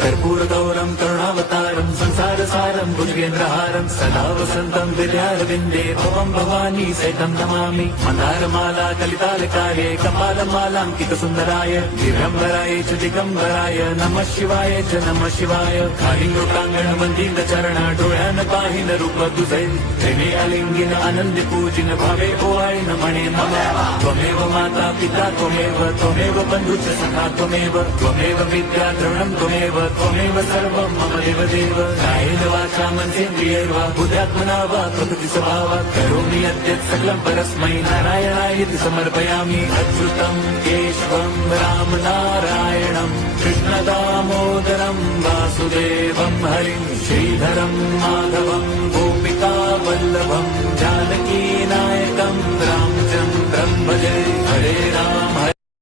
कर्पूरगौरं करुणावतारं संसारसारं भुजगेन्द्रहारं सदा वसन्तं हृदयारविन्दे भवं भवानी सहितं नमामि। मन्दारमाला कलितालकाये कपालमालाङ्कितसुन्दराय दिगम्बराय च दिगम्बराय नमः शिवाय च नमः शिवाय। कालिङ्गोटाङ्गणमन्दिरचरण डोळ्यान पाहिन रूप तुझे प्रेमे आलिंगिन आनंदी पूजिन भावे ओवाळीन म्हणे नमः। त्वमेव माता पिता त्वमेव बन्धुश्च सखा त्वमेव विद्या द्रविणं त्वमेव सर्वं मम देवदेव। कायेन वाचा मनसेन्द्रियैर्वा बुद्ध्यात्मना वा प्रकृति स्वभावात् करोमि यद्यत् सकलं परस्मै नारायणायेति समर्पयामि। अच्युतं केशवं राम नारायणं कृष्ण दामोदरं वासुदेवं हरिं श्रीधरं माधवं गोपिका वल्लभं जानकी नायकं रामचन्द्रं भजे। हरे राम